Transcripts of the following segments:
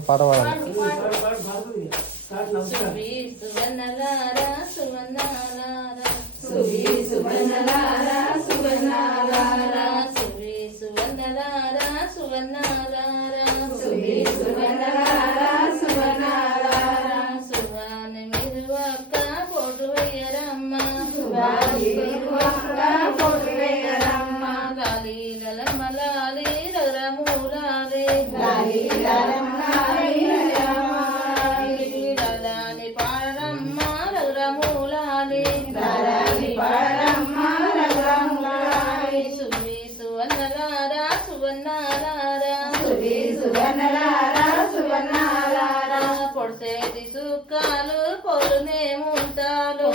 పాట పాడాలి. పొడిసేటి సుఖాలు పొరునే ముంతాలు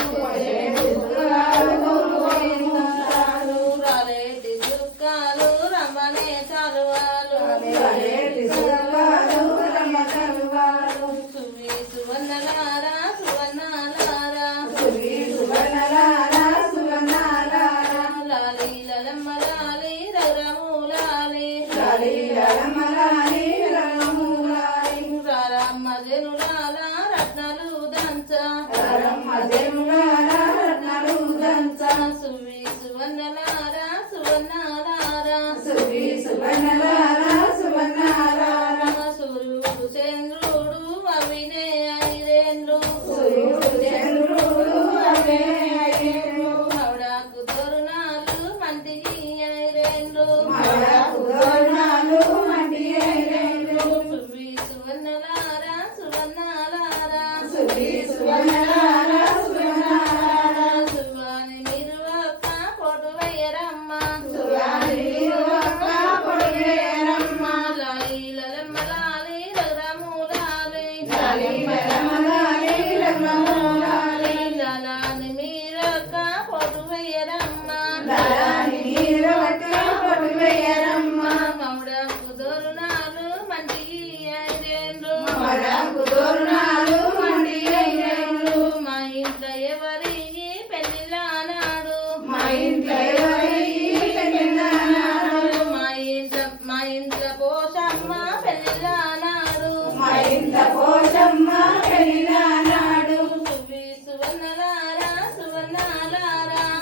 రాలేటి సుఖాలు రమ్మనే చలువాలు సువి సువన్నలారా సువన్నాలారా లాలి లలమ్మ లాలి రఘురములాలి రారమ్మ జనులాల రత్నాలు దంచ సువి సువన్నలారా సూర్యుడు చంద్రుడు అవినే ఐరేంద్రు హౌడాకు తోరణాలు మంటికి ఐరేంద్రు సువి సువన్నలారా సువాని మీరు ఒక్క పొడు వేయరమ్మ లాలి లలమ్మ లాలి రఘురములాలి లాలాని మీరొక్క పొడు వేయరమ్మ మౌడకు దొరునాలు మంటికి ఐరేండ్రు మా ఇంట్లో ఎవరి పెళ్ళిలానాడు మా ఇంట్లో పోషమ్మ పెళ్ళిలానాడు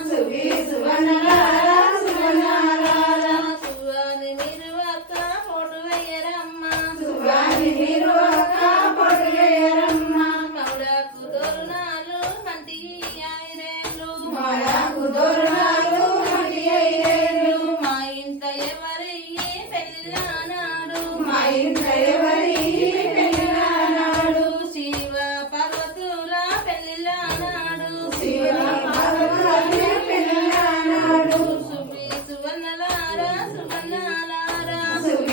సువి సువన్నలారా సువాని మీరు ఒక్క పొడు వేయరమ్మ మౌడకు దొరునాలు మంటికి ఐరేండ్రు మా ఇంట్లో ఎవరి పెళ్ళిలానాడు శివ పార్వతుల పెళ్ళిలానాడు సువి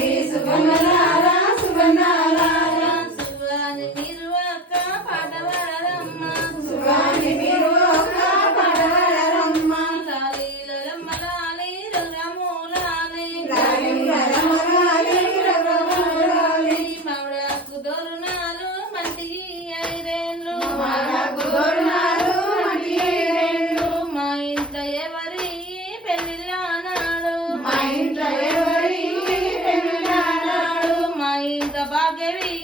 సువన్నలారా సువాని మీరు ఒక్క పాట పాడరమ్మ లాలి లలమ్మ లాలి రఘురములాలి మౌడకు దొరునాలు మంటికి ఐరేండ్రు మా ఇంట్లో ఎవరి పెళ్ళిలానాడు మా ఇంట్లో భాగ్యవి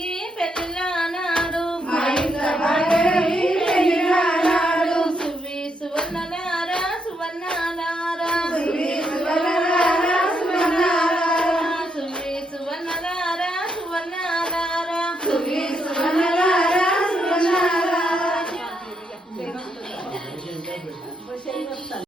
పెళ్ళిలానాడు సువి సువన్నలారా సువి సువన్నలారా